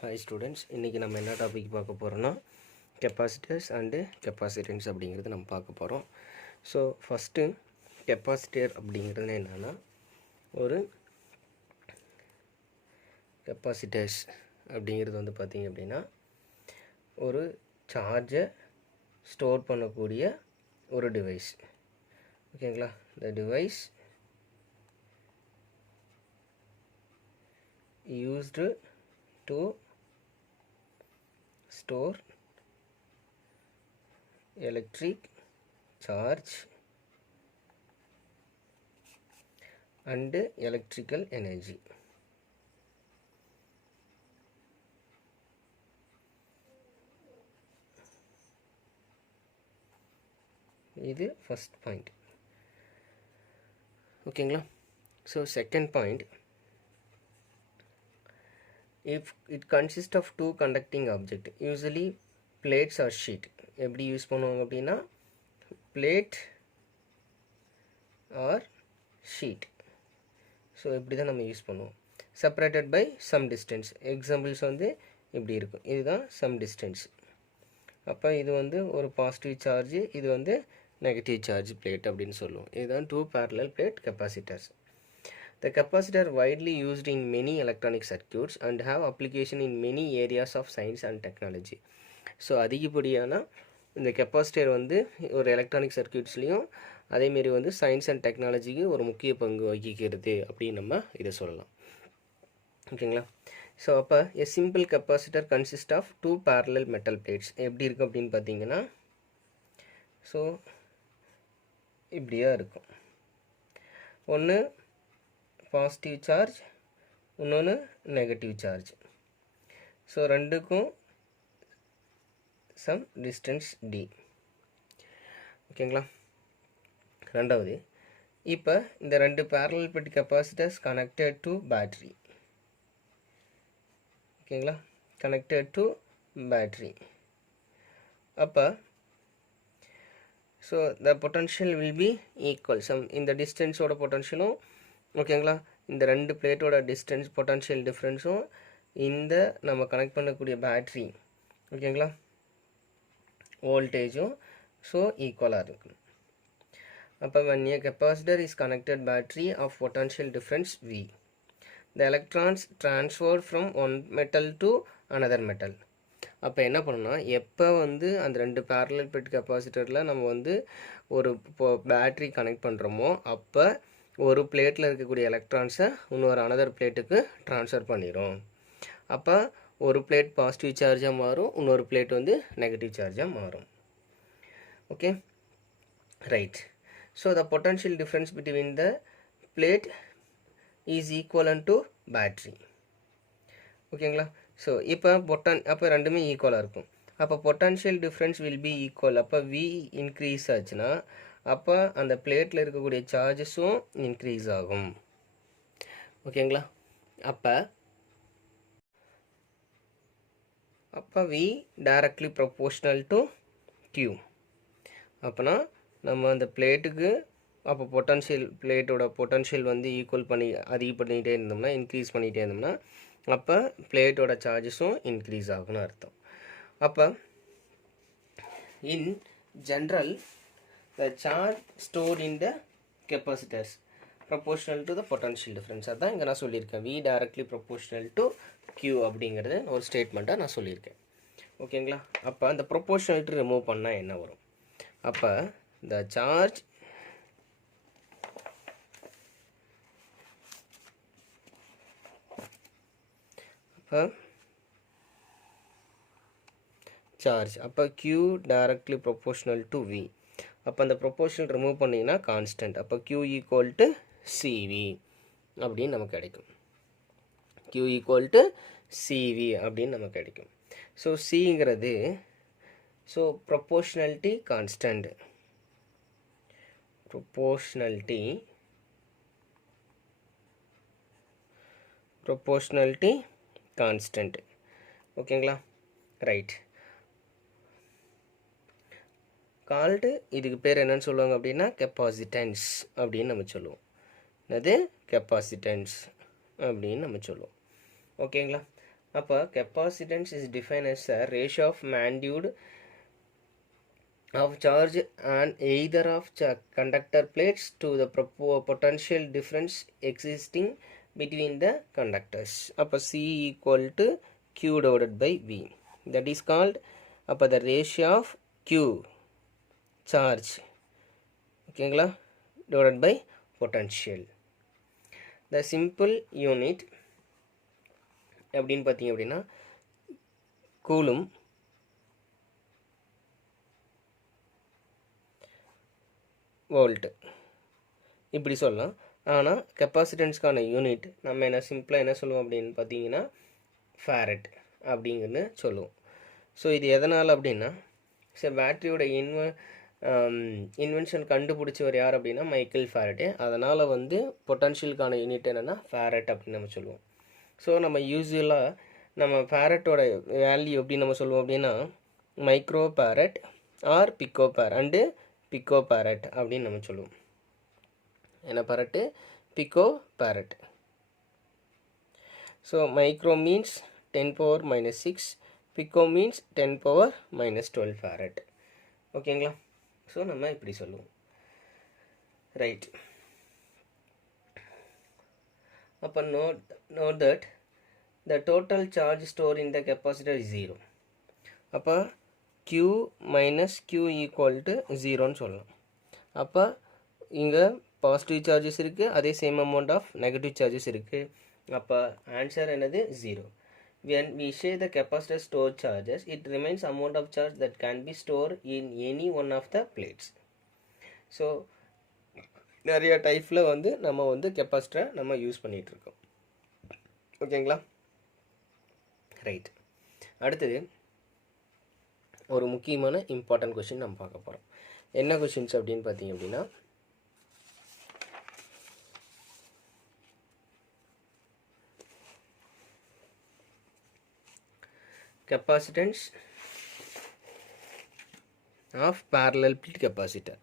Hi students, இன்றைக்கி நம்ம என்ன டாபிக் பார்க்க போகிறோன்னா கெப்பாசிட்டர்ஸ் அண்டு கெப்பாசிட்டன்ஸ் அப்படிங்கிறது நம்ம பார்க்க போகிறோம். ஸோ ஃபஸ்ட்டு கெப்பாசிட்டர் அப்படிங்கிறது என்னென்னா, ஒரு கெப்பாசிட்டர்ஸ் அப்படிங்கிறது வந்து பார்த்திங்க அப்படின்னா ஒரு சார்ஜை ஸ்டோர் பண்ணக்கூடிய ஒரு டிவைஸ். ஓகேங்களா? இந்த device used to store electric charge and electrical energy. இது first point. ஓகேங்களா? So second point, if it consists of two conducting object, usually plates or sheet. எப்படி யூஸ் பண்ணுவாங்க அப்படின்னா plate or sheet. ஸோ இப்படி தான் நம்ம யூஸ் பண்ணுவோம். separated by some distance. Examples வந்து இப்படி இருக்கும். இதுதான் some distance. அப்போ இது வந்து ஒரு பாசிட்டிவ் சார்ஜ், இது வந்து நெகட்டிவ் சார்ஜ் பிளேட் அப்படின்னு சொல்லுவோம். இதுதான் two parallel plate capacitors. The capacitor widely used in many electronic circuits and have application in many areas of science and technology. So அதிகப்படியான இந்த கெப்பாசிட்டர் வந்து ஒரு எலக்ட்ரானிக் சர்க்கியூட்ஸ்லேயும் அதேமாரி வந்து சயின்ஸ் அண்ட் டெக்னாலஜிக்கு ஒரு முக்கிய பங்கு வகிக்கிறது அப்படின்னு நம்ம இதை சொல்லலாம். ஓகேங்களா? ஸோ அப்போ a simple capacitor consist of two parallel metal plates. எப்படி இருக்கும் அப்படின்னு பார்த்தீங்கன்னா, ஸோ இப்படியா இருக்கும். ஒன்று பாசிட்டிவ் சார்ஜ், இன்னொன்று நெகட்டிவ் சார்ஜ். ஸோ ரெண்டுக்கும் சம் டிஸ்டன்ஸ் டி. ஓகேங்களா? ரெண்டாவது, இப்போ இந்த ரெண்டு parallel plate capacitors connected to battery. ஓகேங்களா? connected to battery. அப்போ so the potential will be equal. சம் இந்த டிஸ்டன்ஸோட பொட்டன்ஷியலும், ஓகேங்களா, இந்த ரெண்டு பிளேட்டோட டிஸ்டன்ஸ் பொட்டன்ஷியல் டிஃப்ரென்ஸும் இந்த நம்ம கனெக்ட் பண்ணக்கூடிய பேட்ரி, ஓகேங்களா, வோல்டேஜும் ஸோ ஈக்குவலாக இருக்கும். அப்போ when a capacitor is connected battery of potential difference V, the electrons transferred from one metal to another metal. அப்போ என்ன பண்ணணும்னா, எப்போ வந்து அந்த ரெண்டு parallel plate கெப்பாசிட்டரில் நம்ம வந்து ஒரு பேட்ரி கனெக்ட் பண்ணுறோமோ அப்போ ஒரு பிளேட்டில் இருக்கக்கூடிய எலக்ட்ரான்ஸை இன்னொரு அனதர் பிளேட்டுக்கு ட்ரான்ஸ்ஃபர் பண்ணிடும். அப்போ ஒரு பிளேட் பாசிட்டிவ் சார்ஜாக மாறும், இன்னொரு பிளேட் வந்து நெகட்டிவ் சார்ஜாக மாறும். Okay, right. So the potential difference between the plate is equivalent to battery. ஓகேங்களா? ஸோ அப்போ ரெண்டுமே ஈக்குவலாக இருக்கும். அப்போ potential difference will be equal. அப்போ வி இன்க்ரீஸ் ஆச்சுன்னா அப்போ அந்த பிளேட்டில் இருக்கக்கூடிய சார்ஜஸும் இன்க்ரீஸ் ஆகும். ஓகேங்களா? அப்போ V directly proportional to Q. அப்போனா நம்ம அந்த பிளேட்டுக்கு அப்போ பிளேட்டோட பொட்டன்ஷியல் வந்து ஈக்குவல் பண்ணி அதிகம் பண்ணிகிட்டே இருந்தோம்னா, இன்க்ரீஸ் பண்ணிகிட்டே இருந்தோம்னா அப்போ பிளேட்டோட சார்ஜஸும் இன்க்ரீஸ் ஆகும்னு அர்த்தம். அப்போ in general the charge stored in the capacitors proportional to the potential difference. அதான் இங்கே நான் சொல்லியிருக்கேன், V directly proportional to Q அப்படிங்கிறது ஒரு ஸ்டேட்மெண்ட்டாக நான் சொல்லியிருக்கேன். ஓகேங்களா? அப்போ அந்த ப்ரொபோர்ஷனலிட்டி ரிமூவ் பண்ணால் என்ன வரும்? அப்போ the charge அப்போ Q directly proportional to V. அப்போ அந்த ப்ரொபோர்ஷனல் ரிமூவ் பண்ணிங்கன்னா கான்ஸ்டன்ட். அப்போ Q ஈக்குவல் டு CV அப்படின்னு நமக்கு கிடைக்கும். Q ஈக்குவல் டு CV அப்படின்னு நமக்கு கிடைக்கும். ஸோ சிங்கிறது ஸோ ப்ரொபோர்ஷனலிட்டி கான்ஸ்டன்ட். கான்ஸ்டன்ட். ஓகேங்களா, ரைட். கால்டு இதுக்கு பேர் என்னன்னு சொல்லுவாங்க அப்படின்னா கெப்பாசிட்டன்ஸ் அப்படின்னு நம்ம சொல்லுவோம். அது கெப்பாசிட்டன்ஸ் அப்படின்னு நம்ம சொல்லுவோம். ஓகேங்களா, அப்போ capacitance is define as a ratio of magnitude of charge and either of conductor plates to the potential difference existing between the conductors. அப்போ C equal to Q divided by V. That is called அப்போ the ratio of Q charge, ஓகேங்களா, divided by potential. The simple unit எப்படின்னு பார்த்தீங்க அப்படின்னா coulomb volt இப்படி சொல்லலாம். ஆனால் கெப்பாசிட்டன்ஸ்க்கான unit நம்ம என்ன சிம்பிளாக என்ன சொல்லுவோம் அப்படின்னு பார்த்தீங்கன்னா ஃபேரட் அப்படிங்கன்னு சொல்லுவோம். ஸோ இது எதனால் அப்படின்னா பேட்டரியோட இன்வென்ஷன் கண்டுபிடிச்சவர் யார் அப்படின்னா மைக்கேல் ஃபேரட்டே. அதனால் பொட்டன்ஷியலுக்கான யூனிட் என்னென்னா ஃபேரட் அப்படின்னு நம்ம சொல்லுவோம். ஸோ நம்ம யூஸ்வலாக நம்ம ஃபேரட்டோட வேல்யூ எப்படி நம்ம சொல்லுவோம் அப்படின்னா micro farad or pico and pico farad அப்படின்னு நம்ம சொல்லுவோம். என்ன farad? Pico farad. So micro means 10⁻⁻⁶, pico means 10⁻⁻12 farad. ஓகேங்களா, ஸோ நம்ம இப்படி சொல்லுவோம். ரைட். அப்போ note that the total charge stored in the capacitor is 0. அப்போ Q minus Q equal to 0ன்னு சொல்லலாம். அப்போ இங்கே பாசிட்டிவ் சார்ஜஸ் இருக்குது, அதே same amount of negative charges இருக்குது. அப்போ ஆன்சர் என்னது? 0. When we say the capacitor store charges, it remains amount of charge that can be stored in any one of the plates. So நிறைய டைப்பில் நம்ம கெப்பாசிட்டரை நம்ம use பண்ணிகிட்ருக்கோம். ஓகேங்களா, ரைட். அடுத்தது ஒரு முக்கியமான இம்பார்ட்டன்ட் கொஷின் நம்ம பார்க்க போகிறோம். என்ன கொஷின்ஸ் அப்படின்னு பார்த்தீங்க அப்படின்னா capacitance of parallel plate capacitor.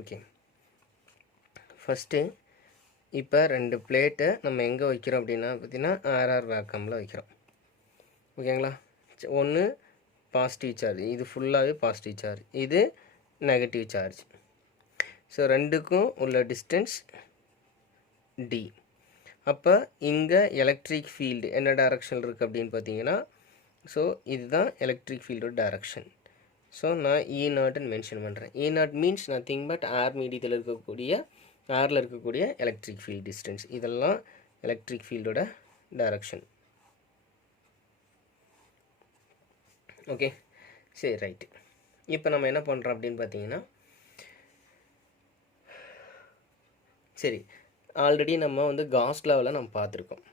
Okay, first இப்போ 2 பிளேட்டை நம்ம எங்கே வைக்கிறோம் அப்படின்னா பார்த்தீங்கன்னா ஆர்ஆர் வேக்கமில் வைக்கிறோம். ஓகேங்களா, ஒன்று பாசிட்டிவ் சார்ஜ், இது ஃபுல்லாகவே பாசிட்டிவ் சார்ஜ், இது நெகட்டிவ் சார்ஜ். ஸோ ரெண்டுக்கும் உள்ள டிஸ்டன்ஸ் டி. அப்போ இங்கே எலக்ட்ரிக் ஃபீல்டு என்ன டைரக்ஷன் இருக்குது அப்படின்னு பார்த்தீங்கன்னா ஸோ இதுதான் எலக்ட்ரிக் ஃபீல்டோட டைரக்ஷன். ஸோ நான் E0ன்னு மென்ஷன் பண்ணுறேன். E0 means nothing but R மீடியத்தில் ஆரில் இருக்கக்கூடிய எலக்ட்ரிக் ஃபீல்டு டிஸ்டன்ஸ். இதெல்லாம் எலக்ட்ரிக் ஃபீல்டோட டைரக்ஷன். ஓகே, சரி, ரைட்டு. இப்போ நம்ம என்ன பண்ணுறோம் அப்படின்னு பார்த்தீங்கன்னா சரி, ஆல்ரெடி நம்ம காஸ் லாவில் நம்ம பார்த்துருக்கோம்.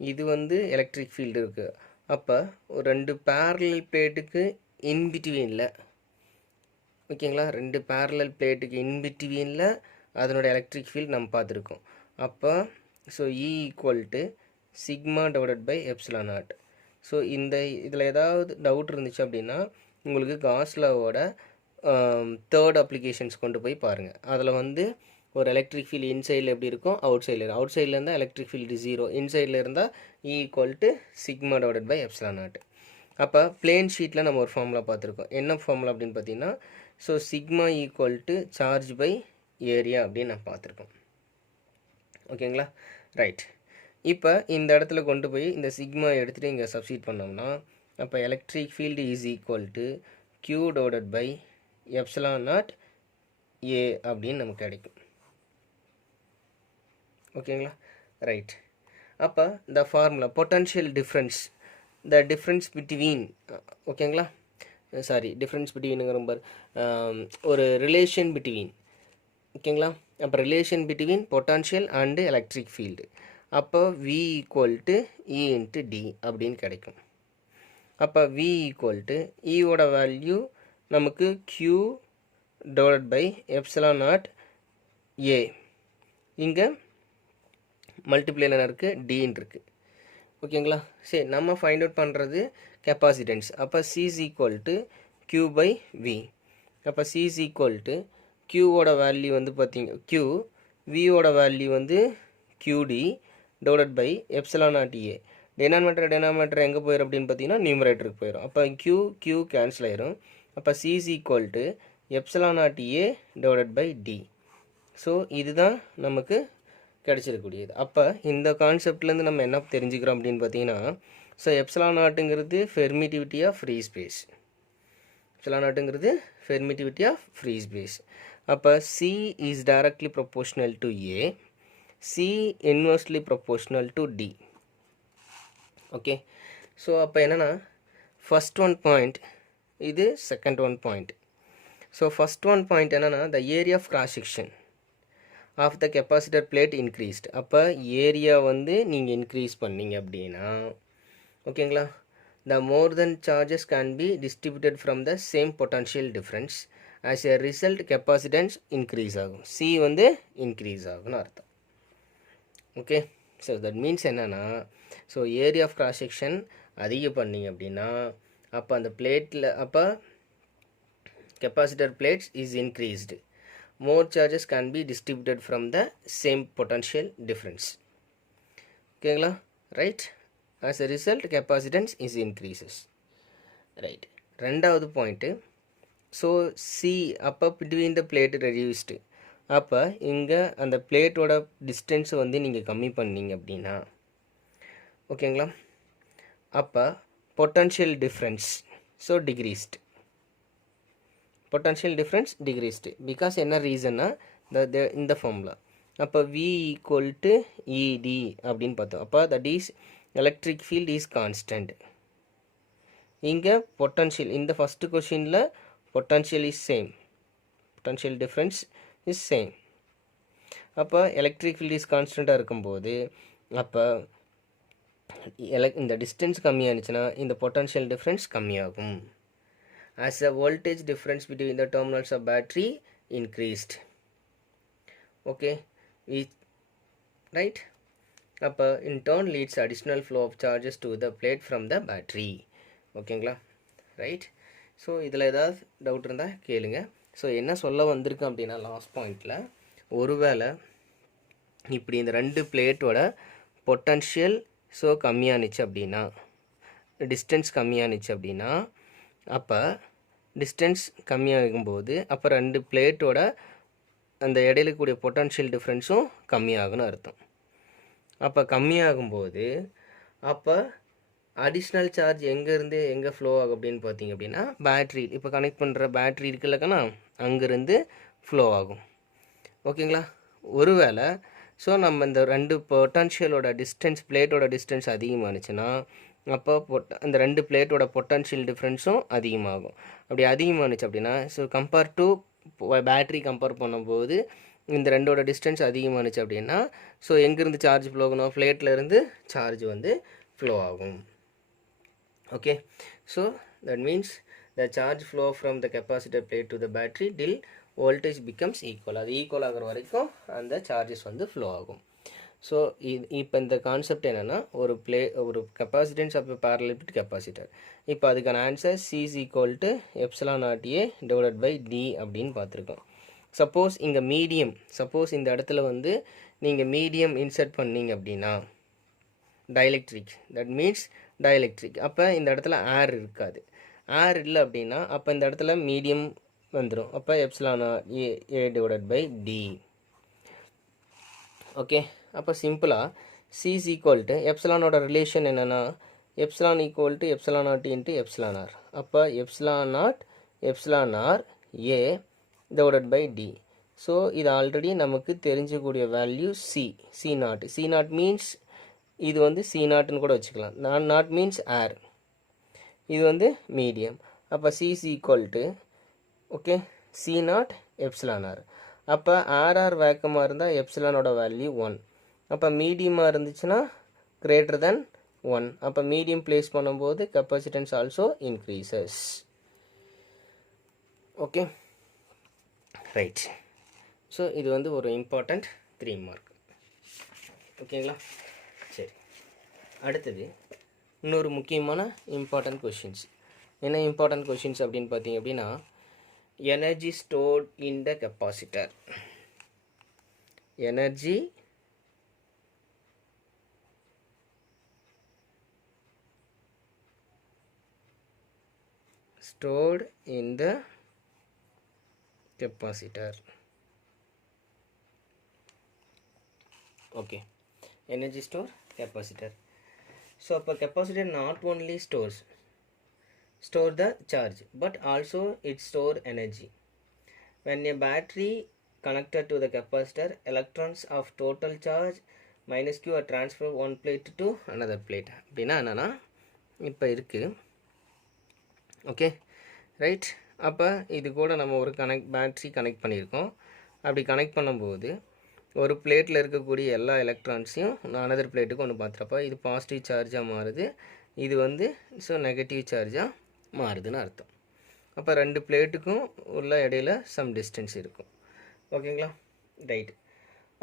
இது எலக்ட்ரிக் ஃபீல்டு இருக்குது. அப்போ ஒரு 2 பேரலல் பிளேட்டுக்கு இன்பிட்வீனில், ஓகேங்களா, 2 பேரலல் பிளேட்டுக்கு இன்பிட்வீனில் அதனோட எலக்ட்ரிக் ஃபீல்டு நம்ம பார்த்துருக்கோம். அப்போ so E equal to sigma divided by epsilon naught. So இதில் ஏதாவது டவுட் இருந்துச்சு அப்படின்னா உங்களுக்கு காஸ் லாவோட 3rd அப்ளிகேஷன்ஸ் கொண்டு போய் பாருங்கள். அதில் ஒரு எலக்ட்ரிக் ஃபீல்டு இன்சைடில் எப்படி இருக்கும், அவுட் சைடில் இருந்தால் எலக்ட்ரிக் ஃபீல்டு 0, இன்சைடில் இருந்தால் E equal to sigma divided by epsilon naught. அப்போ பிளேன் ஷீட்டில் நம்ம ஒரு ஃபார்முலா பார்த்துருக்கோம். என்ன ஃபார்முலா அப்படின்னு பார்த்தீங்கன்னா so sigma equal to charge by area அப்படின்னு நான் பார்த்துருக்கோம். ஓகேங்களா, ரைட். இப்போ இந்த இடத்துல கொண்டு போய் இந்த சிக்மா எடுத்துகிட்டு இங்கே சப்ஸ்டிட் பண்ணோம்னா அப்போ electric field is equal to Q divided by epsilon naught A அப்படின்னு நமக்கு கிடைக்கும். ஓகேங்களா, ரைட். அப்போ இந்த formula potential difference, the difference between, ஓகேங்களா, சாரி டிஃப்ரென்ஸ் பிட்வீனுங்கிற நம்பர், ஒரு ரிலேஷன் பிட்வீன், ஓகேங்களா. அப்போ relation between potential and electric field. அப்போ V equal to E into D அப்படின்னு கிடைக்கும். அப்போ V ஈக்குவல் டு ஈயோட வேல்யூ நமக்கு Q divide by epsilon naught A. இங்கே மல்டிப்ளைல இருக்குது டின்னு இருக்குது, ஓகேங்களா. சரி, நம்ம ஃபைண்ட் அவுட் பண்ணுறது கெப்பாசிட்டன்ஸ். அப்போ C is equal to Q by V. அப்போ C இஸ் ஈக்குவல் டு Qவோட வேல்யூ வந்து பார்த்தீங்க Q, Vயோட வேல்யூ வந்து QD divide by epsilon naught A. Denominator எங்கே போயிடும் அப்படின்னு பார்த்தீங்கன்னா நியூமரேட்டருக்கு போயிடும். அப்போ Q கேன்சல் ஆயிரும். அப்போ C is equal to epsilon naught A divide by D. So இதுதான் நமக்கு கிடைச்சிருக்கக்கூடியது. அப்போ இந்த கான்செப்ட்லேருந்து நம்ம என்ன தெரிஞ்சுக்கிறோம் அப்படின்னு பார்த்தீங்கன்னா, ஸோ எப்சிலான் நாட்டுங்கிறது permittivity of free space. Epsilon நாட்டுங்கிறது ஃபெர்மிட்டிவிட்டி ஆஃப் ஃப்ரீ ஸ்பேஸ். அப்போ C is directly proportional to A, C inversely proportional to D. Okay, so அப்போ என்னென்னா ஃபஸ்ட் ஒன் பாயிண்ட், இது second one point. So first one point என்னென்னா the area of cross section of the capacitor plate increased. அப்போ area வந்து நீங்கள் increase பண்ணீங்க அப்படின்னா, ஓகேங்களா, the more than charges can be distributed from the same potential difference. As a result capacitance increase ஆகும். C வந்து increase ஆகும்னு அர்த்தம். ஓகே, ஸோ தட் மீன்ஸ் என்னென்னா, so area of cross section அதிகம் பண்ணிங்க அப்படின்னா அப்போ அந்த பிளேட்டில் அப்போ capacitor plates is increased. More charges can be distributed from the same potential difference. ஓகேங்களா, right. As a result capacitance is increases, right. ரெண்டாவது பாயிண்ட்டு, ஸோ C அப்போ பிட்வீன் த பிளேட் ரெடியூஸ்டு. அப்போ இங்கே அந்த பிளேட்டோட டிஸ்டன்ஸ் வந்து நீங்கள் கம்மி பண்ணீங்க அப்படின்னா, ஓகேங்களா, அப்போ potential difference so decreased. Potential difference decreased because என்ன ரீசன்னா இந்த ஃபார்முலா. அப்போ V ஈக்குவல் டு ED அப்படின்னு பார்த்தோம். அப்போ that is electric field is constant. இங்கே potential, இந்த ஃபஸ்ட்டு கொஷினில் potential is same, potential difference is same. அப்போ electric field is கான்ஸ்டண்ட்டாக இருக்கும்போது அப்போ இந்த டிஸ்டன்ஸ் கம்மியானுச்சுன்னா இந்த potential difference கம்மியாகும். As the voltage difference between the terminals of battery increased. Okay, right. அப்போ in turn leads additional flow of charges to the plate from the battery. ஓகேங்களா, right. So இதில் ஏதாவது டவுட் இருந்தால் கேளுங்க. So என்ன சொல்ல வந்திருக்கேன் அப்படின்னா லாஸ்ட் பாயிண்டில், ஒருவேளை இப்படி இந்த ரெண்டு பிளேட்டோட பொட்டன்ஷியல் ஸோ கம்மியானுச்சு அப்படின்னா, டிஸ்டன்ஸ் கம்மியானுச்சு அப்படின்னா, அப்போ டிஸ்டன்ஸ் கம்மியாகும்போது அப்போ ரெண்டு பிளேட்டோட அந்த இடையில கூடிய பொட்டன்ஷியல் டிஃப்ரென்ஸும் கம்மியாகுன்னு அர்த்தம். அப்போ கம்மியாகும்போது அப்போ அடிஷ்னல் சார்ஜ் எங்கேருந்து எங்கே ஃப்ளோ ஆகும் அப்படின்னு பார்த்தீங்க அப்படின்னா, பேட்ரி இப்போ கனெக்ட் பண்ணுற பேட்ரி இருக்குல்லக்கண்ணா அங்கேருந்து ஃப்ளோ ஆகும். ஓகேங்களா, ஒருவேளை ஸோ நம்ம இந்த ரெண்டு பொட்டன்ஷியலோட டிஸ்டன்ஸ், பிளேட்டோட டிஸ்டன்ஸ் அதிகமானுச்சுன்னா அப்போ அந்த ரெண்டு பிளேட்டோட பொட்டன்ஷியல் டிஃப்ரென்ஸும் அதிகமாகும். அப்படி அதிகமானுச்சு அப்படின்னா, so compare to battery compare பண்ணும்போது இந்த ரெண்டோட டிஸ்டன்ஸ் அதிகமானுச்சு அப்படின்னா, ஸோ எங்கேருந்து சார்ஜ் ஃப்ளோ ஆகணும், பிளேட்லேருந்து சார்ஜ் வந்து ஃப்ளோ ஆகும். Okay, so that means the charge flow from the capacitor plate to the battery till voltage becomes equal. அது ஈக்குவல் ஆகிற வரைக்கும் அந்த சார்ஜஸ் வந்து ஃப்ளோ ஆகும். ஸோ இப்போ இந்த கான்செப்ட் என்னென்னா, ஒரு கெப்பாசிட்டன்ஸ் ஆஃப் பேரலல் கெப்பாசிட்டர். இப்போ அதுக்கான answer C is equal to epsilon naught A divided by D அப்படின்னு பார்த்துருக்கோம். சப்போஸ் இங்கே மீடியம், சப்போஸ் இந்த இடத்துல வந்து நீங்கள் மீடியம் இன்சர்ட் பண்ணீங்க அப்படின்னா டைஎலக்ட்ரிக், தட் மீன்ஸ் டைஎலக்ட்ரிக், அப்போ இந்த இடத்துல ஏர் இருக்காது. ஏர் இல்லை அப்படின்னா அப்போ இந்த இடத்துல மீடியம் வந்துடும். அப்போ epsilon A divided by D. Okay, அப்போ சிம்பிளாக C is equal to எப்சிலானோட ரிலேஷன் என்னென்னா epsilon equal to epsilon naught into epsilon R. அப்போ epsilon naught epsilon R A divided by D. So இது ஆல்ரெடி நமக்கு தெரிஞ்சக்கூடிய value C naught. C naught means இது வந்து C நாட்னு கூட வச்சுக்கலாம். நாட் மீன்ஸ் ஏர், இது வந்து மீடியம். அப்போ C is equal to okay C naught epsilon R. அப்போ ஆர்ஆர் வேக்கமாக இருந்தால் எப்சிலானோட வேல்யூ 1. அப்போ மீடியமாக இருந்துச்சுன்னா greater than 1. அப்போ மீடியம் பிளேஸ் பண்ணும்போது capacitance also increases. Okay right. So இது வந்து ஒரு இம்பார்ட்டண்ட் 3 மார்க். ஓகேங்களா? சரி, அடுத்தது இன்னொரு முக்கியமான இம்பார்ட்டன்ட் கொஷின்ஸ். என்ன இம்பார்ட்டன்ட் கொஷின்ஸ் அப்படின்னு பார்த்தீங்க அப்படின்னா, energy stored in the capacitor. Energy stored in the capacitor. Okay, energy store capacitor. So a capacitor not only store the charge but also it store energy. When a battery connected to the capacitor, electrons of total charge minus q are transferred one plate to another plate. அப்படின்னா என்னன்னா இப்போ இருக்குது. Okay right. அப்போ இது கூட நம்ம ஒரு battery connect பண்ணியிருக்கோம். அப்படி கனெக்ட் பண்ணும்போது ஒரு பிளேட்டில் இருக்கக்கூடிய எல்லா எலக்ட்ரான்ஸையும் அனதர் பிளேட்டுக்கு ஒன்று பார்த்துறப்போ இது பாசிட்டிவ் சார்ஜாக மாறுது, இது வந்து ஸோ நெகட்டிவ் சார்ஜாக மாறுதுன்னு அர்த்தம். அப்போ ரெண்டு பிளேட்டுக்கும் உள்ள இடையில சம் டிஸ்டன்ஸ் இருக்கும். ஓகேங்களா? ரைட்.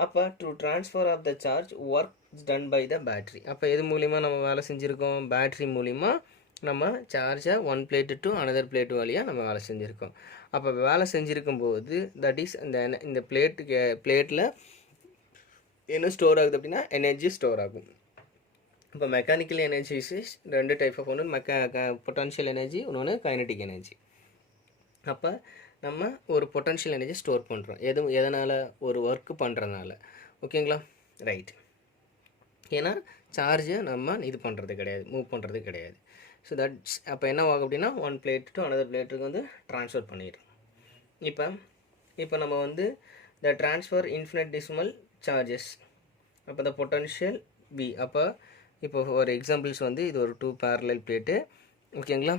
அப்போ to transfer of the charge work done by the battery. அப்போ எது மூலிமா நம்ம வேலை செஞ்சுருக்கோம்? பேட்ரி மூலிமா நம்ம சார்ஜை one plate to another plate வழியாக நம்ம வேலை செஞ்சுருக்கோம். அப்போ வேலை செஞ்சுருக்கும்போது தட் இஸ் இந்த பிளேட்டில் என்ன ஸ்டோர் ஆகுது அப்படின்னா எனர்ஜி ஸ்டோர் ஆகும். இப்போ மெக்கானிக்கல் எனர்ஜிஸ் ரெண்டு டைப் ஆஃப், ஒன்று பொட்டன்ஷியல் எனர்ஜி, இன்னொன்று கைனடிக் எனர்ஜி. அப்போ நம்ம ஒரு பொட்டன்ஷியல் எனர்ஜி ஸ்டோர் பண்ணுறோம் எதனால்? ஒரு ஒர்க்கு பண்ணுறதுனால. ஓகேங்களா? ரைட். ஏன்னா சார்ஜை நம்ம இது பண்ணுறது கிடையாது, மூவ் பண்ணுறது கிடையாது. ஸோ தட்ஸ் அப்போ என்ன ஆகும் அப்படின்னா ஒன் பிளேட் டு அனதர் பிளேட்டுக்கு வந்து ட்ரான்ஸ்ஃபர் பண்ணிடுறோம். இப்போ நம்ம வந்து த ட்ரான்ஸ்ஃபர் இன்ஃபினிட்டெசிமல் சார்ஜஸ். அப்போ த பொட்டன்ஷியல் V. அப்போ இப்போ ஒரு எக்ஸாம்பிள்ஸ் வந்து இது ஒரு 2 பேரலல் பிளேட்டு. ஓகேங்களா?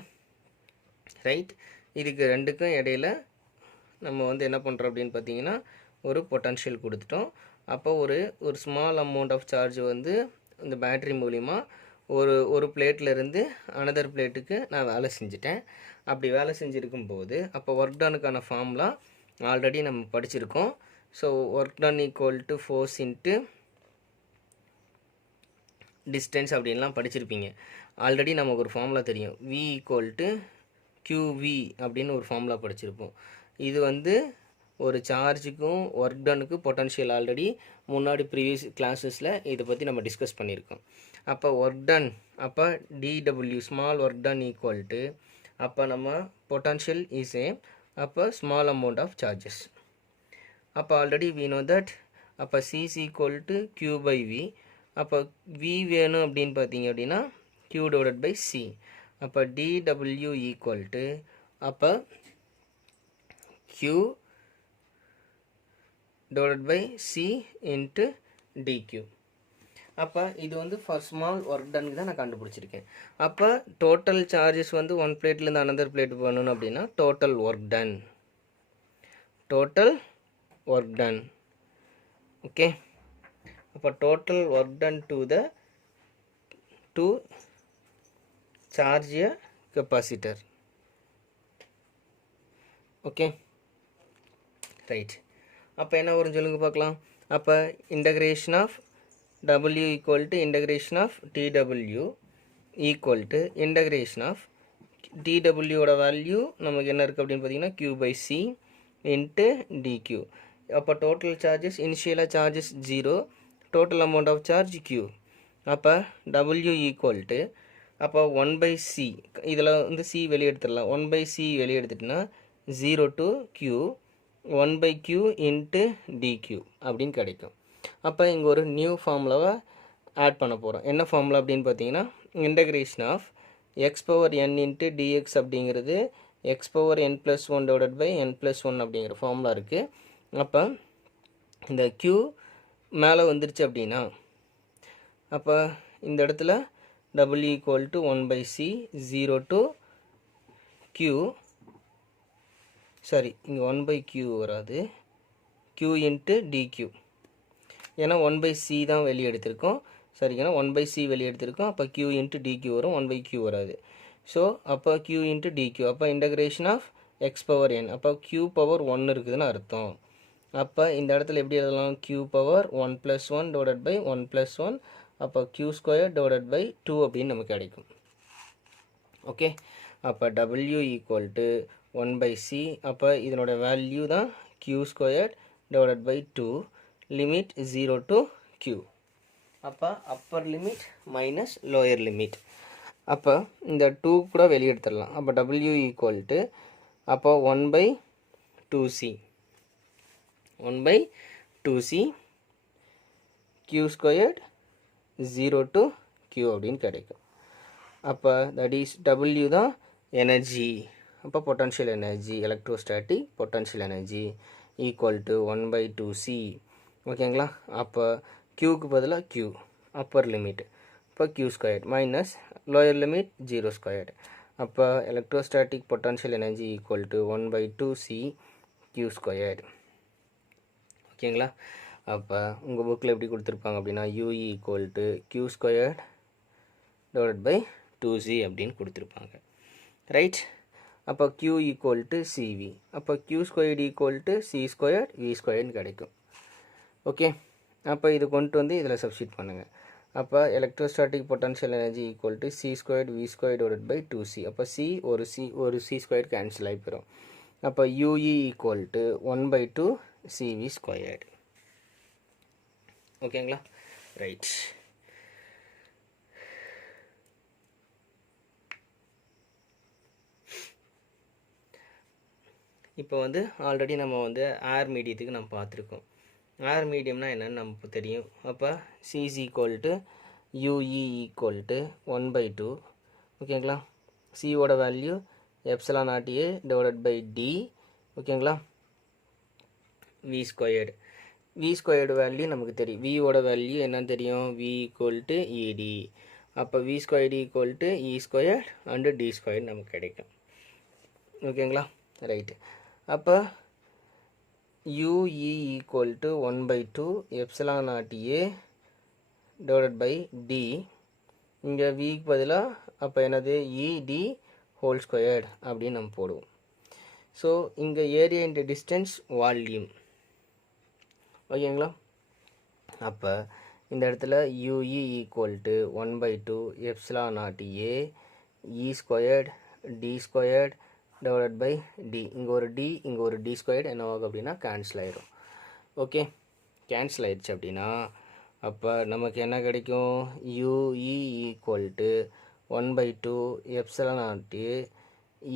ரைட். இதுக்கு ரெண்டுக்கும் இடையில நம்ம வந்து என்ன பண்ணுறோம் அப்படின்னு பார்த்தீங்கன்னா ஒரு பொட்டன்ஷியல் கொடுத்துட்டோம். அப்போ ஒரு ஸ்மால் அமௌண்ட் ஆஃப் சார்ஜ் வந்து இந்த பேட்ரி மூலிமா ஒரு பிளேட்லேருந்து அனதர் பிளேட்டுக்கு நான் வேலை செஞ்சுட்டேன். அப்படி வேலை செஞ்சுருக்கும்போது அப்போ ஒர்க் டனுக்கான ஃபார்ம்லாம் ஆல்ரெடி நம்ம படிச்சிருக்கோம். So work done equal to force into distance அப்படின்லாம் படிச்சிருப்பீங்க. ஆல்ரெடி நமக்கு ஒரு ஃபார்முலா தெரியும், V ஈக்குவல் டு QV அப்படின்னு ஒரு ஃபார்முலா படிச்சிருப்போம். இது வந்து ஒரு சார்ஜுக்கும் ஒர்க் டனுக்கும் பொட்டன்ஷியல் ஆல்ரெடி முன்னாடி ப்ரீவியஸ் கிளாஸஸில் இதை பற்றி நம்ம டிஸ்கஸ் பண்ணியிருக்கோம். அப்போ ஒர்க் டன், அப்போ DW small work done equal to, அப்போ நம்ம பொட்டன்ஷியல் இஸ் அப்போ ஸ்மால் அமௌண்ட் ஆஃப் சார்ஜஸ். அப்போ ஆல்ரெடி we know that அப்போ C is equal to Q by V. அப்போ V வேணும் அப்படின்னு பார்த்தீங்க அப்படின்னா Q divided by C. அப்போ DW ஈக்குவல் டு அப்போ Q divided by C into DQ. அப்போ இது வந்து ஃபார் ஸ்மால் ஒர்க் டனுக்கு தான் நான் கண்டுபிடிச்சிருக்கேன். அப்போ டோட்டல் சார்ஜஸ் வந்து ஒன் பிளேட்லேருந்து அனதர் பிளேட் பண்ணணும் அப்படின்னா டோட்டல் ஒர்க் டன். ஓகே. அப்போ total work done to charge a capacitor. Okay right. அப்போ என்ன வரும்னு சொல்லுங்க பார்க்கலாம். அப்போ integration of W equal to integration of TW equal to integration of TWவோட வேல்யூ நமக்கு என்ன இருக்குது அப்படின்னு பார்த்தீங்கன்னா Q by C into DQ. அப்போ டோட்டல் சார்ஜஸ் இனிஷியலாக charges 0, total amount of charge Q. அப்போ W ஈக்குவல் டு அப்போ 1/C, இதில் வந்து C வெளியே எடுத்துடலாம். 1/C வெளியே எடுத்துட்டுனா 0 to Q 1/Q into DQ அப்படின்னு கிடைக்கும். அப்போ இங்கே ஒரு நியூ ஃபார்முலாவை ஆட் பண்ண போகிறோம். என்ன ஃபார்முலா அப்படின்னு பார்த்தீங்கன்னா integration of x power n into dx அப்படிங்கிறது x power n + 1 divided by n + 1 அப்படிங்கிற ஃபார்முலா இருக்குது. அப்போ இந்த Q மேலே வந்துருச்சு அப்படின்னா அப்போ இந்த இடத்துல W equal to 1/C 0 to q sorry இங்கே 1/q வராது, q இன்ட்டு dq. ஏன்னா 1/c தான் வெளியே எடுத்திருக்கோம். சரிங்கண்ணா 1/c வெளியே எடுத்திருக்கோம். அப்போ q இன்ட்டு dq வரும், 1/q வராது. ஸோ அப்போ q இன்ட்டு dq, அப்போ integration of x power n, அப்போ q பவர் 1 இருக்குதுன்னு அர்த்தம். அப்போ இந்த இடத்துல எப்படி எழுதலாம்? q பவர் 1 + 1 டிவைடட் பை 1 + 1, அப்போ q² டிவைடட் பை 2 அப்படின்னு நமக்கு கிடைக்கும். ஓகே, அப்போ w ஈக்குவல் டு 1/c, அப்போ இதனோட வேல்யூ தான் q² divided by 2, limit 0 to q. அப்போ upper limit minus lower limit. அப்போ இந்த 2 கூட வெளியே எடுத்துடலாம். அப்போ w ஈக்குவல் டு அப்போ 1/2c, 1/2c q² 0 to q அப்படின்னு கிடைக்கும். அப்போ தட் இஸ் w தான் எனர்ஜி. அப்போ potential energy, electrostatic potential energy equal to 1/2c. ஓகேங்களா? அப்போ க்யூக்கு பதிலாக q அப்பர் லிமிட், இப்போ q² மைனஸ் லோயர் லிமிட் 0². அப்போ electrostatic potential energy equal to 1/2c q². ஓகேங்களா? அப்போ உங்கள் புக்கில் எப்படி கொடுத்துருப்பாங்க அப்படின்னா ue equal to q² divided by 2c அப்படின்னு கொடுத்துருப்பாங்க. ரைட்? அப்போ q ஈக்குவல் டு cv, அப்போ q² ஈக்குவல் டு c² v²ன்னு கிடைக்கும். ஓகே, அப்போ இது கொண்டு வந்து இதில் சப்ஸ்டிட் பண்ணுங்கள். அப்போ electrostatic potential energy equal to c² v² divided by 2c. அப்போ ஒரு c² கேன்சல் ஆகி போயிடும். அப்போ ue ஈக்குவல் டு 1/2 cv². ஓகேங்களா? ரைட். இப்போ வந்து ஆல்ரெடி நம்ம வந்து ஏர் மீடியத்துக்கு நம்ம பார்த்துருக்கோம். ஏர் மீடியம்னா என்னன்னு நமக்கு தெரியும். அப்போ c is equal to ue equal to 1/2. ஓகேங்களா? சியோட value ε0a divided by d. ஓகேங்களா? v². v² வேல்யூ நமக்கு தெரியும். வியோட வேல்யூ என்னன்னு தெரியும்? v equal to ed. அப்போ v² equal to e² and d² நமக்கு கிடைக்கும். ஓகேங்களா? ரைட்டு. அப்போ ue equal to 1/2 ε0a divided by d. இங்கே விக்கு பதிலாக அப்போ என்னது ed ஹோல்² அப்படின்னு நம்ம போடுவோம். ஸோ இங்கே ஏரியா இன்ட்டு டிஸ்டன்ஸ் வால்யூம். ஓகேங்களா? அப்போ இந்த இடத்துல ue equal to 1/2 ε0a e² d² divided by d. இங்கே ஒரு d, இங்கே ஒரு d² என்ன ஆகும் அப்படின்னா கேன்சல் ஆயிடும். ஓகே, கேன்சல் ஆயிடுச்சு அப்படின்னா அப்போ நமக்கு என்ன கிடைக்கும்? ue equal to 1/2 ε0a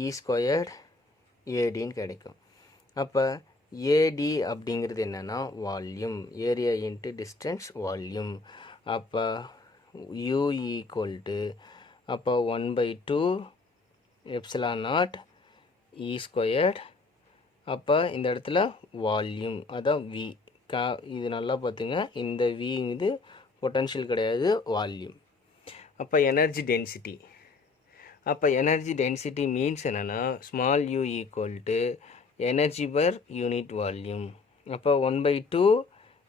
e² adன்னு கிடைக்கும். அப்போ ad அப்படிங்கிறது என்னென்னா volume, area into distance volume. அப்போ u ஈக்குவல் டு அப்போ 1/2 ε0 e². அப்போ இந்த இடத்துல வால்யூம், அதான் v. இது நல்லா பார்த்துங்க, இந்த v இது பொட்டன்ஷியல் கிடையாது, வால்யூம். அப்போ எனர்ஜி டென்சிட்டி. அப்போ எனர்ஜி டென்சிட்டி மீன்ஸ் என்னென்னா small u equal to energy per unit volume. அப்போ 1/2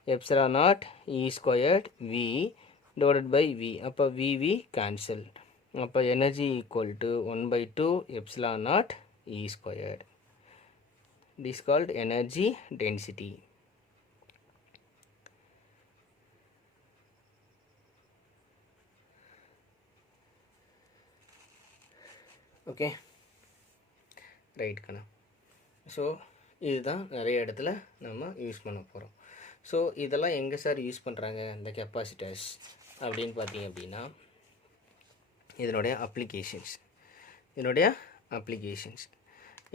ε0 e² v divided by v. அப்போ vv கேன்சல். அப்போ energy equal to 1/2 ε0 e². It is called energy density. Okay, right கண்ணா. So இதுதான் நிறைய இடத்துல நம்ம யூஸ் பண்ண போகிறோம். ஸோ இதெல்லாம் எங்கே சார் யூஸ் பண்ணுறாங்க இந்த கெப்பாசிட்டர்ஸ் அப்படின்னு பார்த்தீங்க அப்படின்னா இதனுடைய அப்ளிகேஷன்ஸ்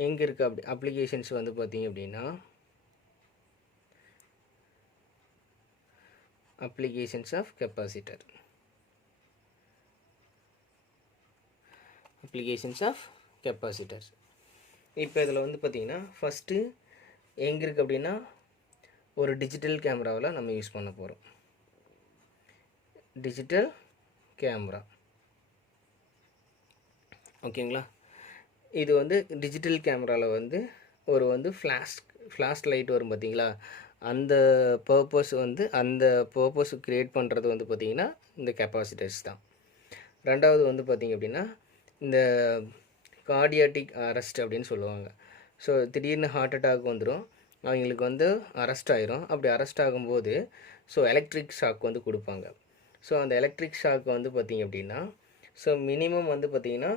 எங்கே இருக்குது அப்படி அப்ளிகேஷன்ஸ் வந்து பார்த்தீங்க அப்படின்னா அப்ளிகேஷன்ஸ் ஆஃப் கெப்பாசிட்டர், இப்போ இதில் வந்து பார்த்திங்கன்னா ஃபஸ்ட்டு எங்கே இருக்குது அப்படின்னா ஒரு டிஜிட்டல் கேமராவில் நம்ம யூஸ் பண்ண போகிறோம். Digital camera. ஓகேங்களா? இது வந்து டிஜிட்டல் கேமராவில் வந்து ஒரு வந்து ஃப்ளாஷ் லைட் வரும் பார்த்தீங்களா, அந்த பர்பஸ் க்ரியேட் பண்ணுறது வந்து பார்த்திங்கன்னா இந்த கெப்பாசிட்டர்ஸ் தான். ரெண்டாவது வந்து பார்த்திங்க அப்படின்னா இந்த கார்டியாட்டிக் அரெஸ்ட் அப்படின்னு சொல்லுவாங்க. ஸோ திடீர்னு ஹார்ட் அட்டாக் வந்துடும், அவங்களுக்கு வந்து அரெஸ்ட் ஆயிரும். அப்படி அரெஸ்ட் ஆகும்போது ஸோ எலக்ட்ரிக் ஷாக் வந்து கொடுப்பாங்க. ஸோ அந்த எலக்ட்ரிக் ஷாக் வந்து பார்த்திங்க அப்படின்னா ஸோ மினிமம் வந்து பார்த்திங்கன்னா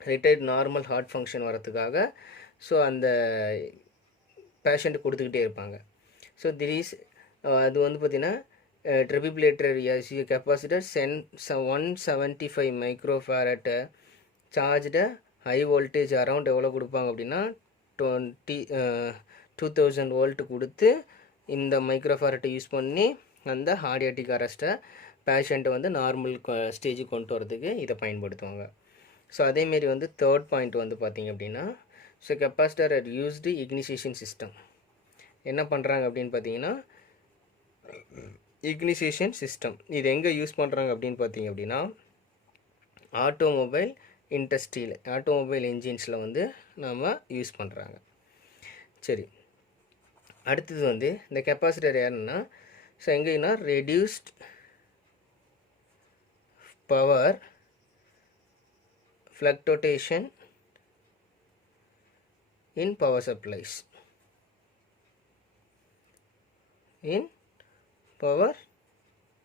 ரிட்டையர்ட் நார்மல் ஹார்ட் ஃபங்க்ஷன் வரத்துக்காக ஸோ அந்த பேஷண்ட் கொடுத்துக்கிட்டே இருப்பாங்க. ஸோ அது வந்து பார்த்திங்கன்னா defibrillator capacitor 175 microfarad charged high voltage around எவ்வளோ கொடுப்பாங்க அப்படின்னா 2000 வோல்ட் கொடுத்து இந்த மைக்ரோஃபாரட்டை யூஸ் பண்ணி அந்த கார்டியாட்டிக் அரெஸ்ட்டை பேஷண்ட்டை வந்து நார்மல் ஸ்டேஜுக்கு கொண்டு வரதுக்கு இதை பயன்படுத்துவாங்க. ஸோ அதேமாரி வந்து தேர்ட் பாயிண்ட் வந்து பார்த்திங்க அப்படின்னா ஸோ கெப்பாசிட்டர் யூஸ்டு இக்னிஷேஷன் சிஸ்டம் என்ன பண்ணுறாங்க அப்படின்னு பார்த்தீங்கன்னா இக்னிஷேஷன் சிஸ்டம் இது எங்கே யூஸ் பண்ணுறாங்க அப்படின்னு பார்த்தீங்க அப்படின்னா ஆட்டோமொபைல் இண்டஸ்ட்ரியில் ஆட்டோமொபைல் என்ஜின்ஸில் வந்து நாம் யூஸ் பண்ணுறாங்க. சரி, அடுத்தது வந்து இந்த கெப்பாசிட்டர் யாருன்னா ஸோ எங்கேன்னா reduced power fluctuation in power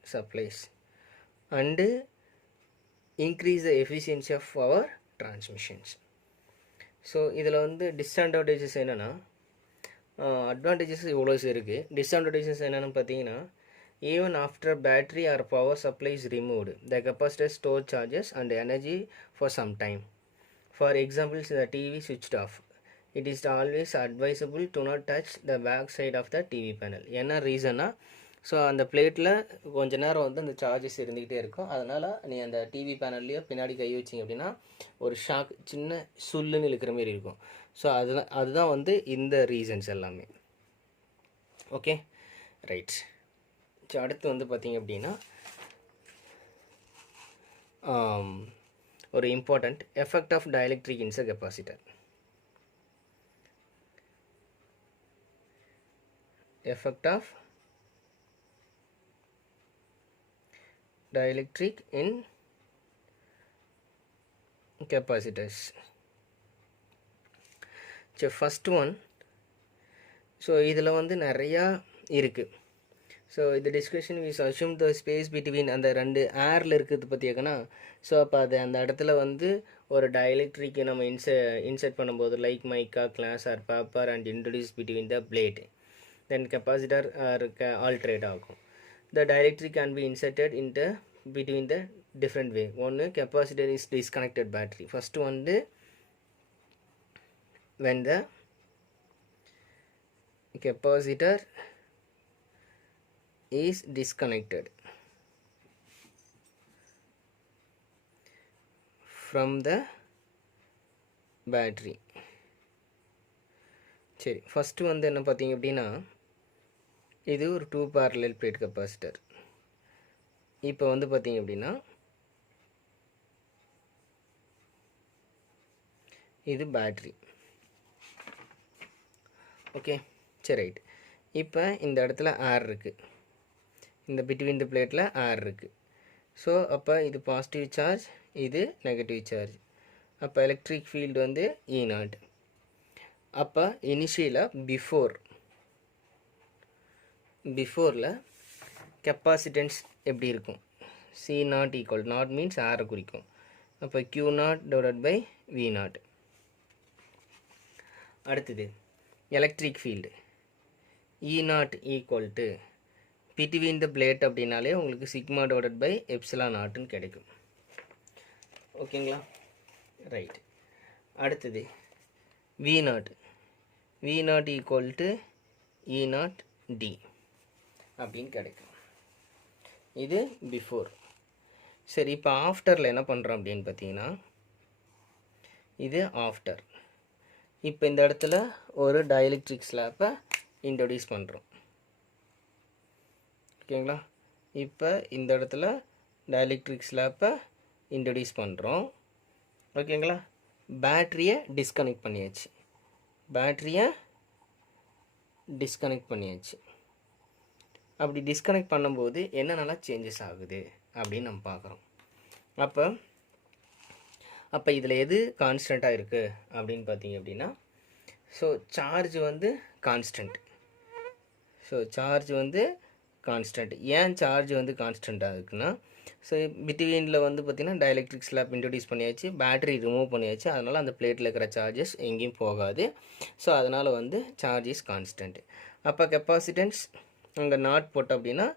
supplies and increase the efficiency of power transmissions. So இதில் வந்து டிஸ்அட்வான்டேஜஸ் என்னென்னா அட்வான்டேஜஸ் இவ்வளோ இருக்குது. டிஸ்அட்வான்டேஜஸ் என்னென்னு பார்த்தீங்கன்னா even after battery or power supply is removed, the capacitor store charges and energy for some time. For example, the TV switched off. It is always advisable to not touch the back side of the TV panel. என்ன ரீசன்னா so அந்த பிளேட்டில் கொஞ்ச நேரம் வந்து அந்த charges இருந்துக்கிட்டே இருக்கும். அதனால் நீ அந்த டிவி பேனல்லையோ பின்னாடி கை வச்சிங்க அப்படின்னா ஒரு ஷாக் சின்ன சுல்லுன்னு இழுக்கிற மாரி இருக்கும். ஸோ அதுதான் வந்து இந்த ரீசன்ஸ் எல்லாமே. Okay, right. அடுத்து வந்து பார்த்திங்க அப்படின்னா ஒரு important effect of dielectric in a capacitor. Effect of dielectric in capacitors. So first one, so இதில் வந்து நிறையா இருக்குது. ஸோ இந்த discussion we assume the space between அந்த ரெண்டு ஏரில் இருக்கிறது பார்த்தியாக்கன்னா ஸோ அப்போ அது அந்த இடத்துல வந்து ஒரு டயலெக்ட்ரிக்கு நம்ம இன்சர்ட் பண்ணும்போது like mica glass or paper and introduce between the plate then capacitor altered ஆகும். The dielectric can be inserted into between the different way. One capacitor is disconnected battery. First one when the capacitor is disconnected from the battery. சரி, first வந்து என்ன பார்த்தீங்க அப்படின்னா இது ஒரு 2 parallel plate capacitor. இப்போ வந்து பார்த்தீங்க அப்படின்னா இது பேட்ரி. ஓகே, சரி, ரைட். இப்போ இந்த இடத்துல ஏர் இருக்குது, இந்த பிட்வீன் த பிளேட்டில் ஏர் இருக்குது. ஸோ அப்போ இது பாசிட்டிவ் சார்ஜ், இது நெகட்டிவ் சார்ஜ். அப்போ எலக்ட்ரிக் ஃபீல்டு வந்து E0. அப்போ இனிஷியலாக பிஃபோரில் கெப்பாசிட்டன்ஸ் எப்படி இருக்கும்? C0 ஈக்குவல், நாட் மீன்ஸ் ஆரை குறிக்கும். அப்போ Q0/V0. அடுத்தது electric field E0 equal to between the plate அப்படின்னாலே உங்களுக்கு σ/ε0 கிடைக்கும். ஓகேங்களா, ரைட். அடுத்தது V0 ஈக்குவல் டு E0D அப்படின்னு கிடைக்கும். இது பிஃபோர். சரி, இப்போ ஆஃப்டரில் என்ன பண்ணுறோம் அப்படின்னு பார்த்தீங்கன்னா இது ஆஃப்டர். இப்போ இந்த இடத்துல ஒரு டயலெக்ட்ரிக் ஸ்லாப்பை இன்ட்ரடியூஸ் பண்ணுறோம். ஓகேங்களா, இப்போ இந்த இடத்துல டயலெக்ட்ரிக் ஸ்லாப்பை இன்ட்ரடியூஸ் பண்ணுறோம். ஓகேங்களா, பேட்டரியை டிஸ்கனெக்ட் பண்ணியாச்சு. அப்படி டிஸ்கனெக்ட் பண்ணும்போது என்னென்னலாம் சேஞ்சஸ் ஆகுது அப்படின்னு நம்ம பார்க்குறோம். அப்போ இதில் எது கான்ஸ்டண்ட்டாக இருக்குது அப்படின்னு பார்த்தீங்க அப்படின்னா, ஸோ சார்ஜ் வந்து கான்ஸ்டன்ட். ஏன் சார்ஜ் வந்து கான்ஸ்டண்ட்டாக இருக்குன்னா, ஸோ பிட்வீனில் வந்து பார்த்திங்கன்னா டைஎலக்ட்ரிக் ஸ்லாப் இன்ட்ரடியூஸ் பண்ணியாச்சு, பேட்டரி ரிமூவ் பண்ணியாச்சு, அதனால் அந்த பிளேட்டில் இருக்கிற சார்ஜஸ் எங்கேயும் போகாது. ஸோ அதனால் வந்து சார்ஜ் இஸ் கான்ஸ்டன்ட். அப்போ கெப்பாசிட்டன்ஸ் அங்கே நாட் போட்டோம் அப்படின்னா,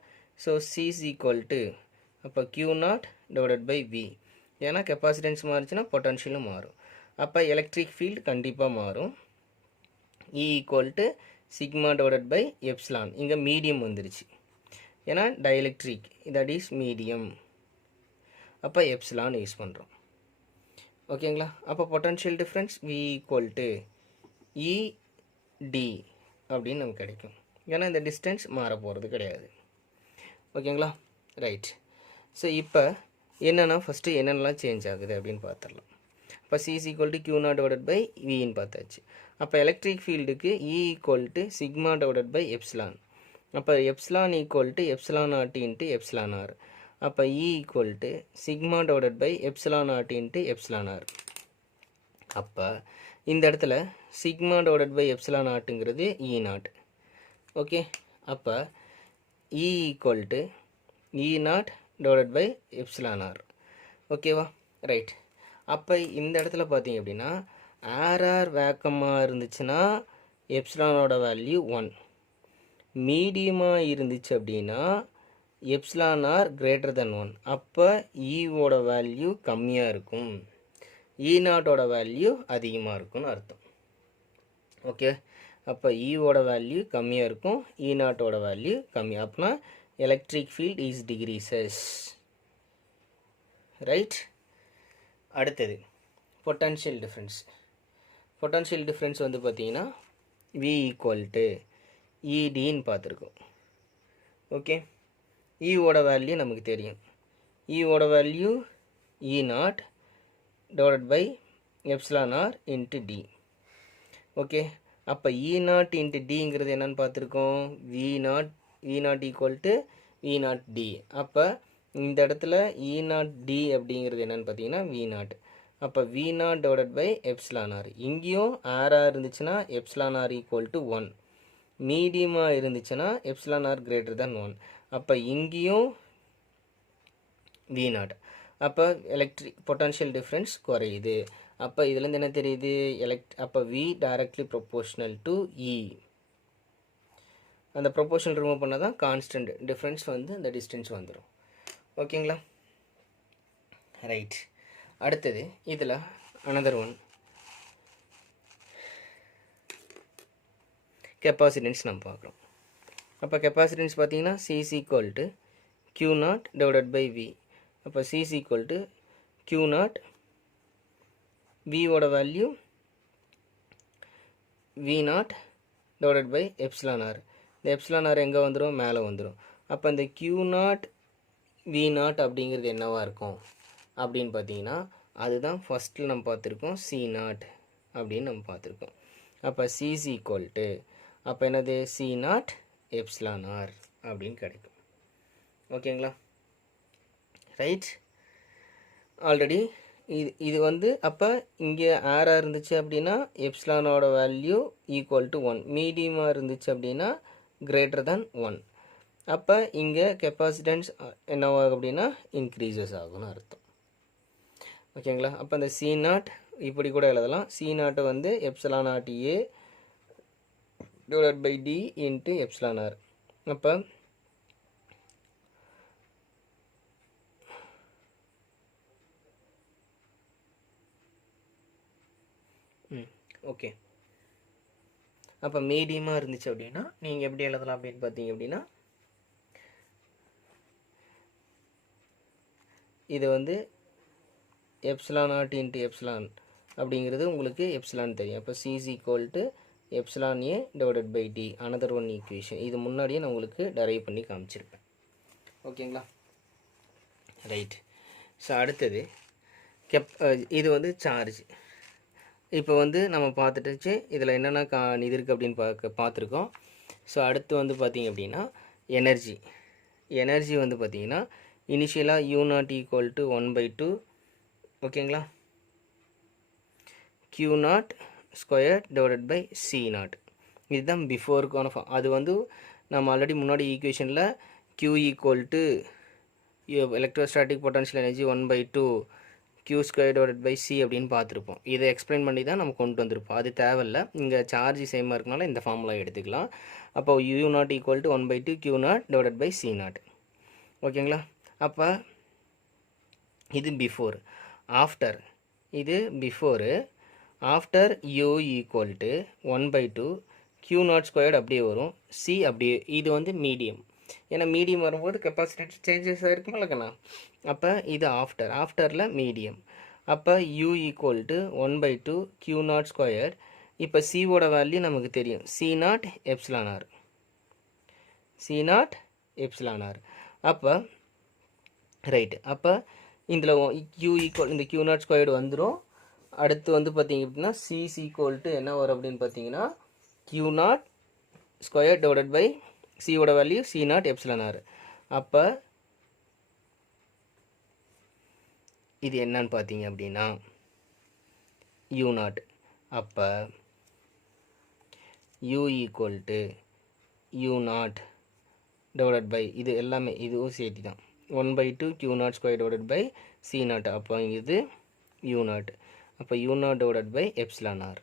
so C is equal to அப்போ Q0 டிவைடட் பை V. ஏன்னா கெப்பாசிட்டன்ஸ் மாறிச்சுன்னா பொட்டன்ஷியலும் மாறும். அப்போ எலக்ட்ரிக் ஃபீல்டு கண்டிப்பாக மாறும். E equal to sigma divided by epsilon. இங்கே மீடியம் வந்துருச்சு, ஏன்னா டைஎலக்ட்ரிக், தட் இஸ் மீடியம். அப்போ எப்சிலான் யூஸ் பண்ணுறோம். ஓகேங்களா? அப்போ potential difference V equal to ED அப்படின்னு நமக்கு கிடைக்கும். ஏன்னா இந்த டிஸ்டன்ஸ் மாற போகிறது கிடையாது. ஓகேங்களா? ரைட். ஸோ இப்போ என்னென்னா ஃபஸ்ட்டு என்னென்னலாம் சேஞ்ச் ஆகுது அப்படின்னு பார்த்துடலாம். இப்போ C is equal to Q0 divided by Vன்னு பார்த்தாச்சு. அப்போ எலக்ட்ரிக் ஃபீல்டுக்கு E equal to sigma divided by epsilon. அப்போ epsilon equal to epsilon naught into epsilon R. அப்போ E equal to sigma divided by epsilon naught into epsilon R. அப்போ இந்த இடத்துல sigma divided by epsilon நாட்டுங்கிறது E0. Okay, அப்போ E equal to E0 divided by epsilon R. ஓகேவா? Right. அப்போ இந்த இடத்துல பார்த்தீங்க அப்படின்னா ஏர் வேக்கமாக இருந்துச்சுன்னா எப்சிலானோட வேல்யூ 1, மீடியமாக இருந்துச்சு அப்படின்னா எப்சிலான் ஆர் கிரேட்டர் தென் 1. அப்போ ஈவோட வேல்யூ கம்மியாக இருக்கும், E0ஓட வேல்யூ அதிகமாக இருக்கும்னு அர்த்தம். ஓகே, அப்போ ஈவோட வேல்யூ கம்மியாக இருக்கும், E0ஓட வேல்யூ கம்மி. அப்படின்னா electric field is decreases. Right. அடுத்தது பொட்டன்ஷியல் டிஃப்ரென்ஸ் வந்து பார்த்தீங்கன்னா V equal to EDன்னு பார்த்துருக்கோம். ஓகே, ஈவோட வேல்யூ நமக்கு தெரியும். ஈவோட value E0 divided by epsilon R into D. Okay, அப்போ E0 இன்ட்டு டிங்கிறது என்னன்னு பார்த்துருக்கோம், V0 equal to V0 D. அப்போ இந்த இடத்துல E0 டி அப்படிங்கிறது என்னென்னு பார்த்தீங்கன்னா V0. அப்போ V0 divided by epsilon R. இங்கேயும் ஆராக இருந்துச்சுன்னா எப்சிலான் ஆர் ஈக்குவல் டு 1, மீடியமாக இருந்துச்சுன்னா எப்சிலான் ஆர் கிரேட்டர் தென் 1. அப்போ இங்கேயும் V0. அப்போ பொட்டன்ஷியல் டிஃப்ரென்ஸ் குறையுது. அப்போ இதுலேருந்து என்ன தெரியுது, அப்போ V directly proportional to E. அந்த ப்ரொபோர்ஷனல் ரிமூவ் பண்ணால் தான் கான்ஸ்டன்ட் டிஃப்ரென்ஸ் வந்து அந்த டிஸ்டன்ஸ் வந்துடும். ஓகேங்களா? ரைட். அடுத்தது இதில் அனதர் ஒன் கெப்பாசிட்டன்ஸ் நம்ம பார்க்குறோம். அப்போ கெப்பாசிட்டன்ஸ் பார்த்தீங்கன்னா C is equal to Q0 divided by V. அப்போ C is equal to Q0, Vயோட value V0 divided by epsilon R. இந்த எப்சிலான் ஆர் எங்கே வந்துடும், மேலே வந்துடும். அப்போ இந்த Q0 V0 அப்படிங்கிறது என்னவாக இருக்கும் அப்படின்னு பார்த்தீங்கன்னா, அதுதான் ஃபஸ்ட்டில் நம்ம பார்த்துருக்கோம் C0 அப்படின்னு நம்ம பார்த்துருக்கோம். அப்போ C is equal to அப்போ என்னது C0 எப்சிலான் ஆர் அப்படின்னு கிடைக்கும். ஓகேங்களா? ரைட். ஆல்ரெடி இது வந்து அப்போ இங்கே ஆராக இருந்துச்சு அப்படின்னா எப்சிலானோட வேல்யூ ஈக்குவல் டு 1, மீடியமாக இருந்துச்சு அப்படின்னா கிரேட்டர் தென் 1. அப்போ இங்கே கெப்பாசிட்டன்ஸ் என்னவாகும் அப்படின்னா இன்க்ரீசஸ் ஆகும்னு அர்த்தம். ஓகேங்களா? அப்போ இந்த C0 இப்படி கூட எழுதலாம். C0 வந்து epsilon naught A divided by D into epsilon R. அப்போ ஓகே, அப்போ மீடியமாக இருந்துச்சு அப்படின்னா நீங்கள் எப்படி எழுதலாம் அப்படின்னு பார்த்தீங்க அப்படின்னா, இது வந்து எப்சிலான் நாட் இன்ட்டு எப்சிலான் அப்படிங்கிறது உங்களுக்கு எப்சிலான் தெரியும். அப்போ C is equal to epsilon A divided by D, another one equation. இது முன்னாடியே நான் உங்களுக்கு டெரைவ் பண்ணி காமிச்சிருப்பேன். ஓகேங்களா? ரைட். ஸோ அடுத்தது இது வந்து சார்ஜ். இப்போ வந்து நம்ம பார்த்துட்டுச்சு இதில் என்னென்ன இது இருக்குது அப்படின்னு பார்த்துருக்கோம். ஸோ அடுத்து வந்து பார்த்திங்க அப்படின்னா எனர்ஜி வந்து பார்த்திங்கன்னா இனிஷியலாக U0 ஈக்குவல் டு 1/2 ஓகேங்களா, Q0 square divided by C0. இதுதான் பிஃபோருக்கான அது வந்து நம்ம ஆல்ரெடி முன்னாடி ஈக்குவேஷனில் Q equal to electrostatic potential energy 1/2 Q square divided by C அப்படின்னு பார்த்துருப்போம். இதை எக்ஸ்பிளைன் பண்ணி தான் நம்ம கொண்டு வந்திருப்போம். அது தேவையில்லை, இங்கே சார்ஜ் சேமாக இருக்கனால இந்த ஃபார்முலா எடுத்துக்கலாம். அப்போ U0 equal to 1/2 Q0 divided by C0. ஓகேங்களா, அப்போ இது பிஃபோர். ஆஃப்டர் இது before. After U equal to 1/2 Q0 squared அப்படியே வரும், C அப்படியே. இது வந்து மீடியம், ஏன்னா மீடியம் வரும்போது கெப்பாசிட்டி சேஞ்சஸ் ஆகிருக்குமில்லக்கண்ணா. அப்போ இது ஆஃப்டரில் மீடியம். அப்போ U equal to 1/2 Q0 square. இப்போ சியோட வேல்யூ நமக்கு தெரியும், C0 எப்சிலான் ஆர். அப்போ ரைட்டு. அப்போ இதில் Q ஈக்குவல் இந்த Q0 ஸ்கொயர்டு வந்துடும். அடுத்து வந்து பார்த்திங்க அப்படின்னா C ஈக்குவல் டு என்ன வரும் அப்படின்னு பார்த்தீங்கன்னா Q0 ஸ்கொயர் டிவைடட் பை சியோட வேல்யூ C0 எப்சிலான் ஆர். அப்போ இது என்னன்னு பார்த்தீங்க அப்படின்னா U0. அப்போ U equal to U0 divided by இது எல்லாமே இதுவும் சேர்த்து தான் 1/2 Q0 square divided by C0. அப்போ இது U0. அப்போ U0 divided by epsilon R.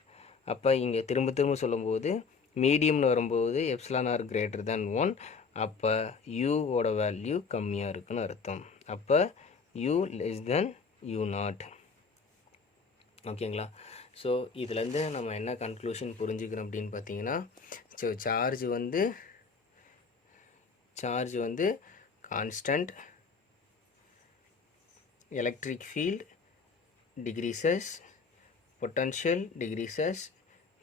அப்போ இங்கே திரும்ப சொல்லும்போது மீடியம்னு வரும்போது எப்சிலான் ஆர் கிரேட்டர் தேன் 1. அப்போ யூவோட வேல்யூ கம்மியாக இருக்குன்னு அர்த்தம். அப்போ U லெஸ் தென் U0. ஓகேங்களா, ஸோ இதுலேருந்து நம்ம என்ன கன்க்ளூஷன் புரிஞ்சுக்கிறோம் அப்படின்னு பார்த்தீங்கன்னா, ஸோ சார்ஜ் வந்து constant, electric field decreases, potential decreases,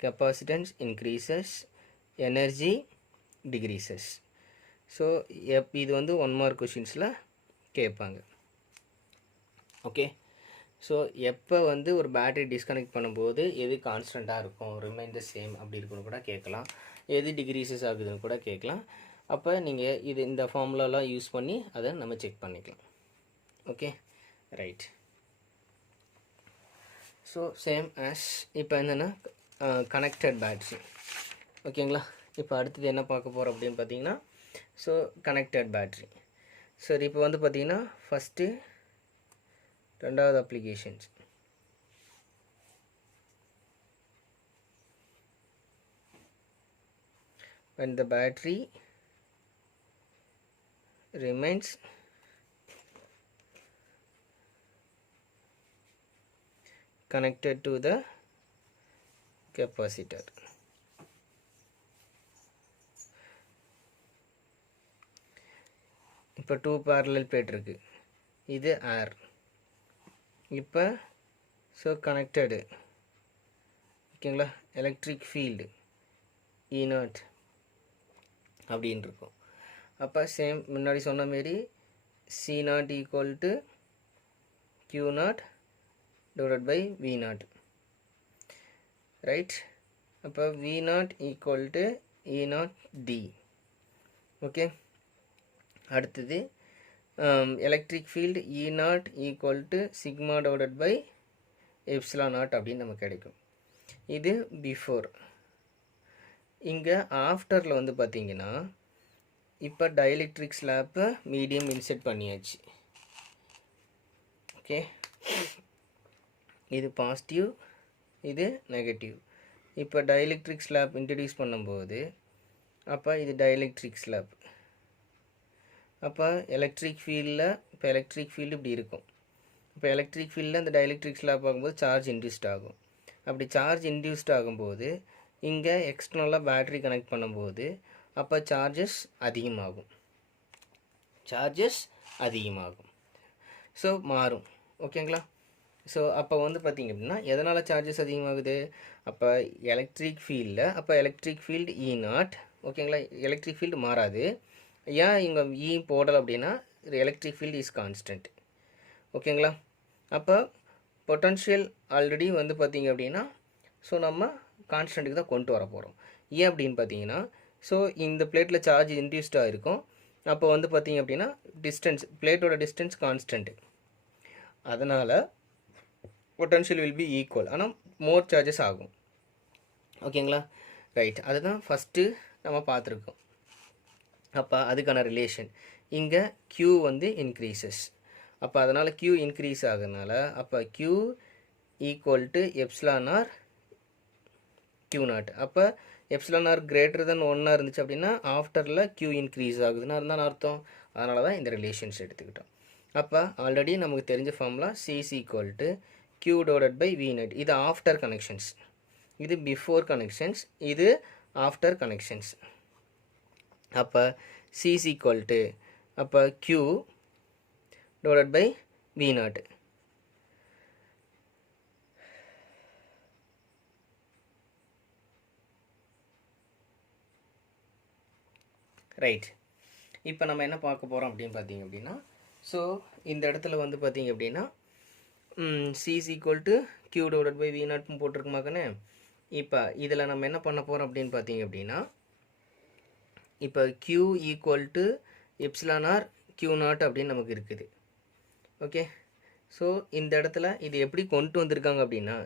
capacitance increases, energy decreases. So இது வந்து 1 மார்க் கொஷின்ஸில் கேட்பாங்க. ஓகே, ஸோ எப்போ வந்து ஒரு பேட்டரி டிஸ்கனெக்ட் பண்ணும்போது எது கான்ஸ்டண்ட்டாக இருக்கும், ரிமைண்டர் சேம் அப்படி இருக்குன்னு கூட கேட்கலாம், எது டிக்ரீசஸ் ஆகுதுன்னு கூட கேட்கலாம். அப்போ நீங்கள் இது இந்த ஃபார்முலாலாம் யூஸ் பண்ணி அதை நம்ம செக் பண்ணிக்கலாம். Okay, right. So same as இப்போ என்னென்னா கனெக்டட் பேட்ரி. ஓகேங்களா, இப்போ அடுத்தது என்ன பார்க்க போகிறோம் அப்படின்னு பார்த்தீங்கன்னா, ஸோ கனெக்டட் பேட்ரி. சரி, இப்போ வந்து பார்த்தீங்கன்னா ஃபஸ்ட்டு ரெண்டாவது applications. when the battery remains connected to the capacitor. இப்போ 2 parallel plate இருக்கு, இது ஏர். இப்போ ஸோ கனெக்டடு. ஓகேங்களா, எலக்ட்ரிக் ஃபீல்டு E0 அப்படின்னு இருக்கும். அப்போ சேம் முன்னாடி சொன்ன மாரி C0 equal to Q0 divided by V0, right? அப்போ V0 equal to E0 D. Okay, அடுத்தது electric field E0 equal to sigma divided by epsilon naught அப்படின்னு நமக்கு கிடைக்கும். இது பிஃபோர். இங்கே ஆஃப்டரில் வந்து பார்த்தீங்கன்னா இப்போ டைஎலக்ட்ரிக் ஸ்லாப்பை மீடியம் இன்செர்ட் பண்ணியாச்சு. ஓகே, இது பாசிட்டிவ், இது நெகட்டிவ். இப்போ டைஎலக்ட்ரிக் ஸ்லாப் இன்ட்ரடியூஸ் பண்ணும்போது அப்போ இது டைஎலக்ட்ரிக் ஸ்லாப். அப்போ எலக்ட்ரிக் ஃபீல்டில் இப்போ எலக்ட்ரிக் ஃபீல்டு இப்படி இருக்கும். இப்போ எலக்ட்ரிக் ஃபீல்டில் அந்த டைஎலக்ட்ரிக் ஸ்லாப் ஆகும்போது சார்ஜ் இன்டியூஸ்ட் ஆகும். அப்படி சார்ஜ் இன்டியூஸ்ட் ஆகும்போது இங்கே எக்ஸ்டர்னலாக பேட்ரி கனெக்ட் பண்ணும்போது அப்போ சார்ஜஸ் அதிகமாகும். ஸோ மாறும். ஓகேங்களா, ஸோ அப்போ வந்து பார்த்திங்க அப்படின்னா எதனால் சார்ஜஸ் அதிகமாகுது? அப்போ எலக்ட்ரிக் ஃபீல்டில் அப்போ எலக்ட்ரிக் ஃபீல்டு E0. ஓகேங்களா, எலக்ட்ரிக் ஃபீல்டு மாறாது. ஏன் இங்கே E போடலை அப்படின்னா எலக்ட்ரிக் ஃபீல்டு இஸ் கான்ஸ்டன்ட். ஓகேங்களா, அப்போ பொட்டன்ஷியல் ஆல்ரெடி வந்து பார்த்திங்க அப்படின்னா ஸோ நம்ம கான்ஸ்டன்ட்டுக்கு தான் கொண்டு வர போகிறோம். ஏன் அப்படின்னு பார்த்தீங்கன்னா, ஸோ இந்த பிளேட்டில் சார்ஜ் இன்டியூஸ்டாக இருக்கும். அப்போ வந்து பார்த்தீங்க அப்படின்னா டிஸ்டன்ஸ், பிளேட்டோட டிஸ்டன்ஸ் கான்ஸ்டன்ட், அதனால் பொட்டன்ஷியல் வில் பி ஈக்குவல், ஆனால் மோர் சார்ஜஸ் ஆகும். ஓகேங்களா? ரைட், அதுதான் ஃபஸ்ட்டு நம்ம பார்த்துருக்கோம். அப்போ அதுக்கான ரிலேஷன் இங்கே Q வந்து இன்க்ரீசஸ். அப்போ அதனால் Q இன்க்ரீஸ் ஆகுறதுனால அப்போ Q equal to epsilon R Q0. அப்போ எப்சிலான் ஆர் கிரேட்டர் தென் 1 இருந்துச்சு அப்படின்னா ஆஃப்டரில் Q இன்க்ரீஸ் ஆகுதுன்னு இருந்தால் அர்த்தம். அதனால தான் இந்த ரிலேஷன்ஸ் எடுத்துக்கிட்டோம். அப்போ ஆல்ரெடி நமக்கு தெரிஞ்ச formula C equal to Q divided by V net. இது ஆஃப்டர் கனெக்ஷன்ஸ், இது பிஃபோர் கனெக்ஷன்ஸ், இது ஆஃப்டர் கனெக்ஷன்ஸ். அப்போ C ஈக்குவல் டு அப்போ Q divided by V naught. Right, இப்போ நம்ம என்ன பார்க்க போகிறோம் அப்படின்னு பார்த்தீங்க அப்படின்னா, ஸோ இந்த இடத்துல வந்து பார்த்தீங்க அப்படின்னா C equal to Q divided by V naught போட்டிருக்குமாக்கண்ணே. இப்போ இதில் நம்ம என்ன பண்ண போகிறோம் அப்படின்னு பார்த்தீங்க அப்படின்னா, இப்போ Q equal to epsilon R Q0 அப்படின்னு நமக்கு இருக்குது. ஓகே, ஸோ இந்த இடத்துல இது எப்படி கொண்டு வந்திருக்காங்க அப்படின்னா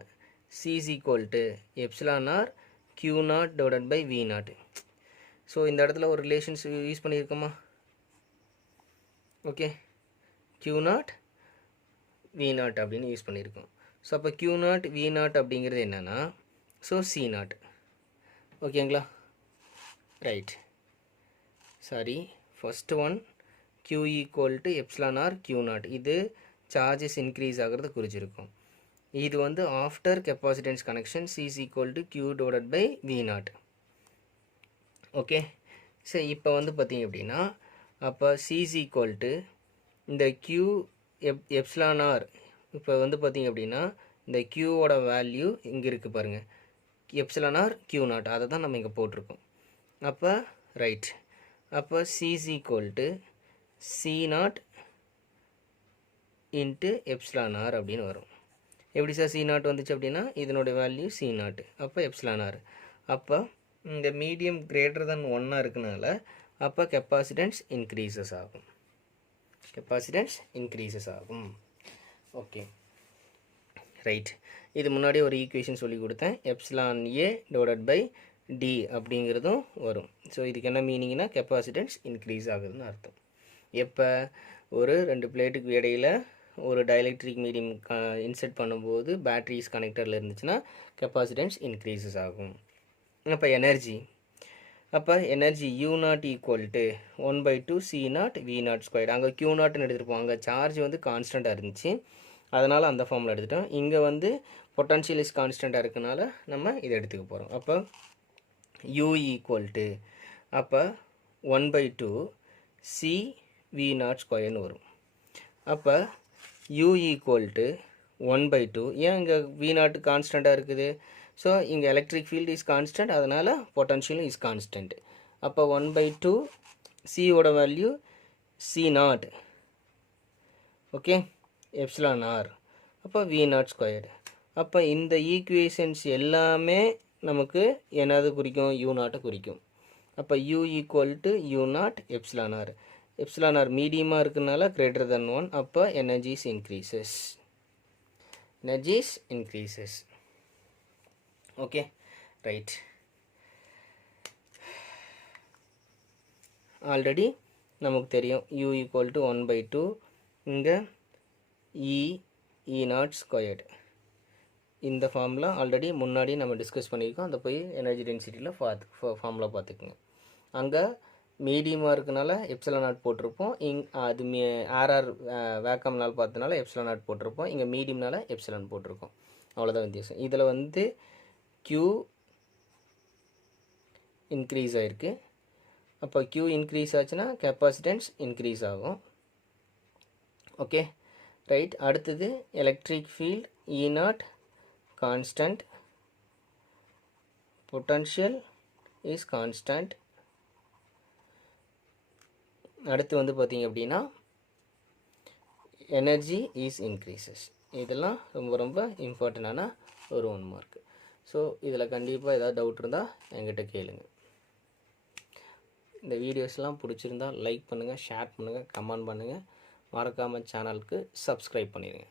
C equal to epsilon R Q0 divided by V naught. So இந்த இடத்துல ஒரு ரிலேஷன்ஸ் யூஸ் பண்ணியிருக்கோமா? ஓகே, Q0 V naught அப்படின்னு யூஸ் பண்ணியிருக்கோம். ஸோ அப்போ Q0 V naught அப்படிங்கிறது என்னென்னா, ஸோ C0. ஓகேங்களா? Right, sorry, first one Q equal to epsilon R Q0, இது சார்ஜஸ் இன்க்ரீஸ் ஆகிறது குறிச்சிருக்கும். இது வந்து after capacitance connection C equal to Q divided by V naught. Okay, சரி, இப்போ வந்து பார்த்தீங்க அப்படின்னா அப்போ C ஈக்குவல் டு இந்த Q எப்சிலான் ஆர், இப்போ வந்து பார்த்தீங்க அப்படின்னா இந்த Qவோட வேல்யூ இங்கே இருக்குது பாருங்கள், எப்சிலான் ஆர் Q0, அதை தான் நம்ம இங்கே போட்டிருக்கோம். அப்போ ரைட், அப்போ C equal to C0 into epsilon R அப்படின்னு வரும். எப்படி சார் C0 வந்துச்சு அப்படின்னா இதனுடைய வேல்யூ C0, அப்போ எப்சிலான் ஆர். அப்போ இந்த மீடியம் கிரேட்டர் தென் 1 இருக்கனால அப்போ கெப்பாசிட்டன்ஸ் இன்க்ரீசஸ் ஆகும், கெப்பாசிட்டன்ஸ் இன்க்ரீசஸ் ஆகும். ஓகே, ரைட், இது முன்னாடி ஒரு ஈக்குவேஷன் சொல்லி கொடுத்தேன், epsilon A divided by D அப்படிங்கிறதும் வரும். ஸோ இதுக்கு என்ன மீனிங்னா கெப்பாசிட்டன்ஸ் இன்க்ரீஸ் ஆகுதுன்னு அர்த்தம். எப்போ ஒரு ரெண்டு பிளேட்டுக்கு இடையில் ஒரு டைஎலக்ட்ரிக் மீடியம் இன்செர்ட் பண்ணும்போது பேட்டரிஸ் கனெக்டரில் இருந்துச்சுன்னா கெப்பாசிட்டன்ஸ் இன்க்ரீசஸ் ஆகும். அப்போ எனர்ஜி, அப்போ energy U0 equal to 1/2 C0 V0 square. அங்கே Q0ன்னு எடுத்துருப்போம், அங்கே சார்ஜ் வந்து கான்ஸ்டண்ட்டாக இருந்துச்சு, அதனால் அந்த ஃபார்மில் எடுத்துட்டோம். இங்கே வந்து பொட்டன்ஷியல் இஸ் கான்ஸ்டண்ட்டாக இருக்கனால நம்ம இதை எடுத்துக்க போகிறோம். அப்போ U ஈக்குவல் டு அப்போ 1/2 C V0 ஸ்கொயர்னு வரும். அப்போ U ஈக்குவல் டு 1/2, ஏன் இங்கே V0 கான்ஸ்டண்ட்டாக இருக்குது? ஸோ இங்கே எலக்ட்ரிக் ஃபீல்டு இஸ் கான்ஸ்டன்ட், அதனால் பொட்டன்ஷியலும் இஸ் கான்ஸ்டன்ட். அப்போ 1/2 சியோட value C0, okay, epsilon R, அப்போ V0 ஸ்கொயர்டு. அப்போ இந்த ஈக்குவேஷன்ஸ் எல்லாமே நமக்கு என்னது குறிக்கும்? U0 குறிக்கும். அப்போ U equal to U0 epsilon R. Epsilon R மீடியமாக இருக்கிறதுனால greater than 1, அப்போ energies increases, energies increases. Okay, right, already நமக்கு தெரியும் U ஈக்குவல் டு 1/2, இங்கே E0 ஸ்கொயர்டு. இந்த ஃபார்முலா ஆல்ரெடி முன்னாடி நம்ம டிஸ்கஸ் பண்ணியிருக்கோம், அந்த போய் எனர்ஜி டென்சிட்டியில் ஃபார்முலா பார்த்துக்குங்க. அங்கே மீடியமாக இருக்கனால எப்சிலான் நாட் போட்டிருப்போம், அது ஆர்ஆர் வேக்கம்னால் பார்த்தனால எப்சிலான் நாட் போட்டிருப்போம், இங்கே மீடியம்னால எப்சிலான் போட்டிருக்கோம், அவ்வளோதான் வித்தியாசம். இதில் வந்து Q இன்க்ரீஸ் ஆகிருக்கு, அப்போ Q இன்க்ரீஸ் ஆச்சுன்னா கெப்பாசிட்டன்ஸ் இன்க்ரீஸ் ஆகும். ஓகே, ரைட், அடுத்தது electric field E0 constant, potential is constant. அடுத்து வந்து பார்த்தீங்க அப்படின்னா எனர்ஜி இஸ் இன்க்ரீசஸ். இதெல்லாம் ரொம்ப ரொம்ப இம்பார்ட்டண்டான ஒரு 1 மார்க். ஸோ இதில் கண்டிப்பாக ஏதாவது டவுட் இருந்தால் என்கிட்ட கேளுங்க. இந்த வீடியோஸ்லாம் பிடிச்சிருந்தால் லைக் பண்ணுங்கள், ஷேர் பண்ணுங்கள், கமெண்ட் பண்ணுங்கள். மறக்காமல் சேனலுக்கு சப்ஸ்கிரைப் பண்ணிடுங்க.